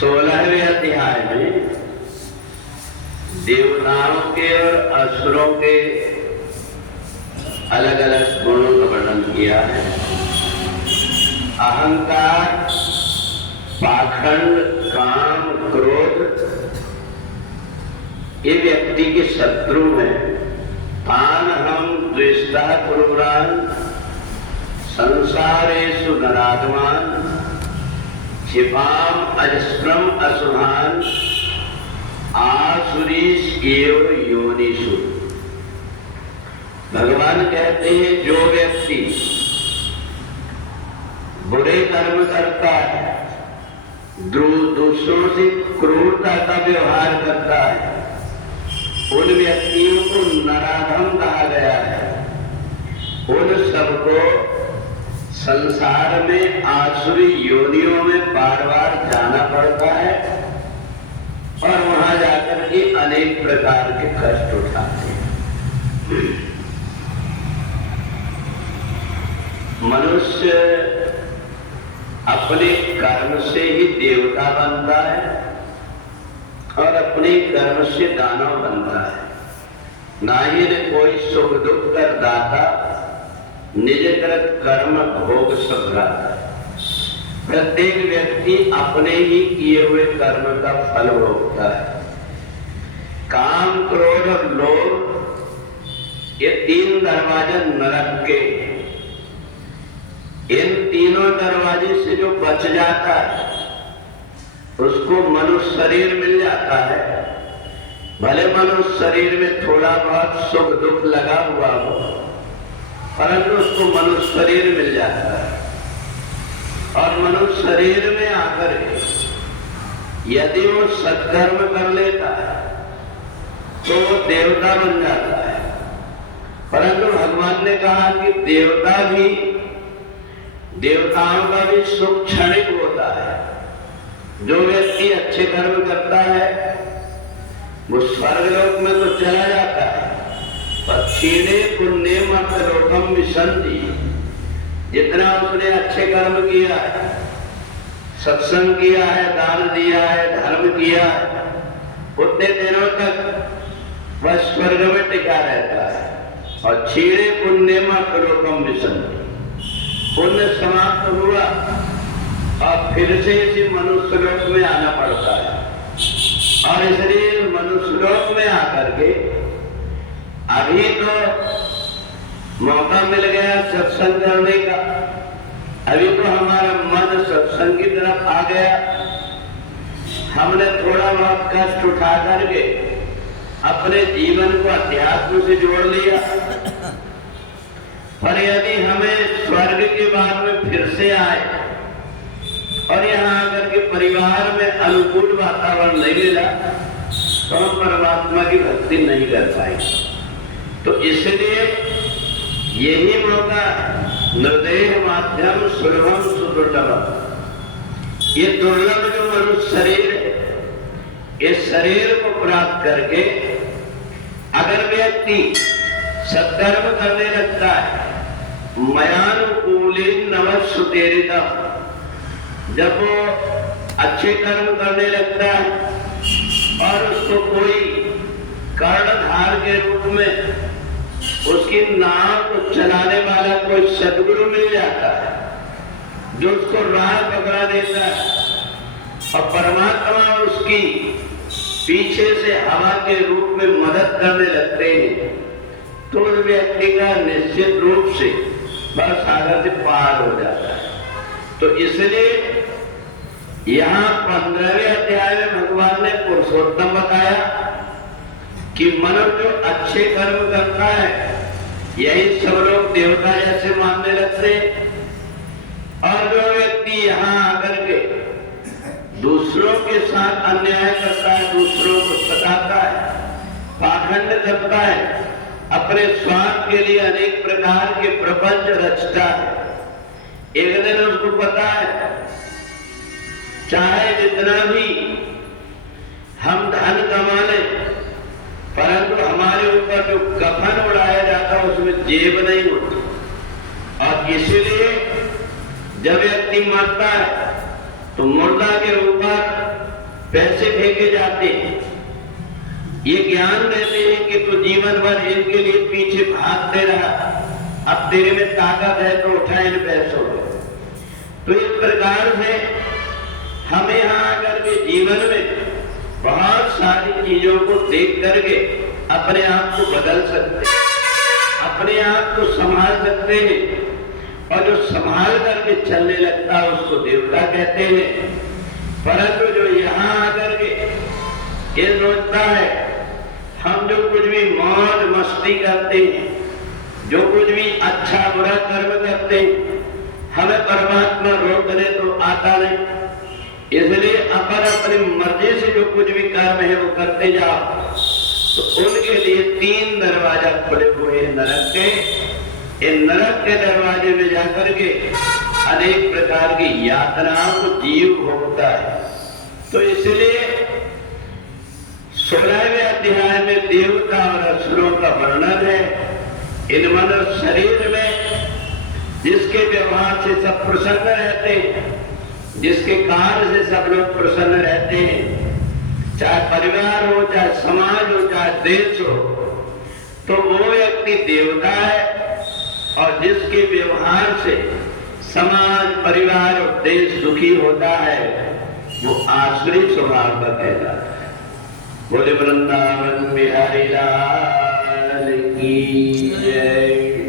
16वें अध्याय में देवताओं के और असुरों के अलग अलग गुणों का वर्णन किया है। अहंकार, पाखंड, काम, क्रोध ये व्यक्ति के शत्रु हैं। तान हम द्वेष्टा क्रूरान संसारेषु नराधमान क्षिपाम अजस्रम असुभान आसुरीश एव योनिषु। भगवान कहते हैं जो व्यक्ति बुरे कर्म करता है, दूसरों से क्रूरता का व्यवहार करता है, उन व्यक्तियों को नराधम कहा गया है। उन सबको संसार में आसुरी योनियों में बार बार जाना पड़ता है और वहां जाकर के अनेक प्रकार के कष्ट उठाते हैं। मनुष्य अपने कर्म से ही देवता बनता है और अपने कर्म से दानव बनता है। ना ही कोई सुख दुख कर दाता, निज कृत कर्म भोग संग्राता। प्रत्येक व्यक्ति अपने ही किए हुए कर्म का फल भोगता है। काम, क्रोध और लोभ ये तीन दरवाजे नरक के। इन तीनों दरवाजे से जो बच जाता है उसको मनुष्य शरीर मिल जाता है। भले मनुष्य शरीर में थोड़ा बहुत सुख दुख लगा हुआ हो, परंतु उसको मनुष्य शरीर मिल जाता है। और मनुष्य शरीर में आकर यदि वो सत्कर्म कर लेता है तो वो देवता बन जाता है। परंतु भगवान ने कहा कि देवताओं का भी सुख क्षणिक होता है। जो व्यक्ति अच्छे कर्म करता है वो स्वर्गलोक में तो चला जाता है, पर क्षीणे पुण्य मर्त्यलोकम विशन्ति। जितना उसने अच्छे कर्म किया है, सत्संग किया है, दान दिया है, धर्म किया है, उतने दिनों तक वह स्वर्ग में टिका रहता है। और क्षीणे पुण्य मर्त्यलोकम विशन्ति, पुण्य समाप्त हुआ और फिर से इसी मनुष्य लोक में आना पड़ता है। और इसलिए मनुष्य लोक में आकर के अभी तो मौका मिल गया सत्संग करने का, अभी तो हमारा मन सत्संग की तरफ आ गया। हमने थोड़ा बहुत कष्ट उठा करके अपने जीवन को अध्यात्म से जोड़ लिया। पर यदि हमें स्वर्ग के बाद में फिर से आए और यहाँ आकर के परिवार में अनुकूल वातावरण नहीं मिला तो हम परमात्मा की भक्ति नहीं कर पाएंगे। तो इसलिए यही मौका निर्देह माध्यम सुलभम सुदुर्लभम। ये दुर्लभ जो मनुष्य शरीर है, इस शरीर को प्राप्त करके अगर व्यक्ति सत्कर्म करने लगता है, मयानुकूलिन नवसुतेरिता, जब वो अच्छे कर्म करने लगता है और उसको कोई कर्णधार के रूप में उसकी नाव को चलाने वाला कोई सद्गुरु मिल जाता है जो उसको राह पकड़ा देता है और परमात्मा उसकी पीछे से हवा के रूप में मदद करने लगते हैं, तो उस व्यक्ति का निश्चित रूप से वह सागर से पार हो जाता है। तो इसलिए यहाँ 15वें अध्याय में भगवान ने पुरुषोत्तम बताया कि मनुष्य जो अच्छे कर्म करता है यही सब लोग देवता जैसे मानने लगते हैं। और जो व्यक्ति यहाँ आकर के दूसरों के साथ अन्याय करता है, दूसरों को सताता है, पाखंड करता है, अपने स्वार्थ के लिए अनेक प्रकार के प्रपंच रचता है, एक दिन उसको पता है चाहे जितना भी हम धन कमा लें, परंतु हमारे ऊपर जो कफन उड़ाया जाता है उसमें जेब नहीं होती। और इसीलिए जब व्यक्ति मरता है तो मुर्दा के ऊपर पैसे फेंके जाते हैं, ये ज्ञान देते हैं कि तू जीवन भर इनके लिए पीछे भागते रहा, अब तेरे में ताकत है तो उठा इन पैसों को। तो इस प्रकार से हम यहाँ आकर के जीवन में बहुत सारी चीजों को देख करके अपने आप को बदल सकते हैं, अपने आप को संभाल सकते हैं, और जो संभाल करके चलने लगता है उसको देवता कहते हैं। परंतु जो यहाँ आकर के ये सोचता है हम जो कुछ भी मौज मस्ती करते हैं, जो कुछ भी अच्छा बुरा कर्म करते हैं, हमें परमात्मा रोकने तो आता नहीं, इसलिए अपन अपनी मर्जी से जो कुछ भी कर्म है वो करते जाओ। तो उनके लिए 3 दरवाजा खुले हुए नरक के। इन नरक के दरवाजे में जाकर के अनेक प्रकार की यातनाओं को जीव भोगता है। तो इसलिए 16वें अध्याय में देवता और असुरों का वर्णन है। इन मनुष्य शरीर में जिसके व्यवहार से सब प्रसन्न रहते हैं, जिसके कार्य से सब लोग प्रसन्न रहते हैं, चाहे परिवार हो, चाहे समाज हो, चाहे देश हो, तो वो व्यक्ति देवता है। और जिसके व्यवहार से समाज, परिवार और देश दुखी होता है, वो आसुरी स्वभाव का कहलाता है। बोले वृंदावन बिहारी लाल की जय।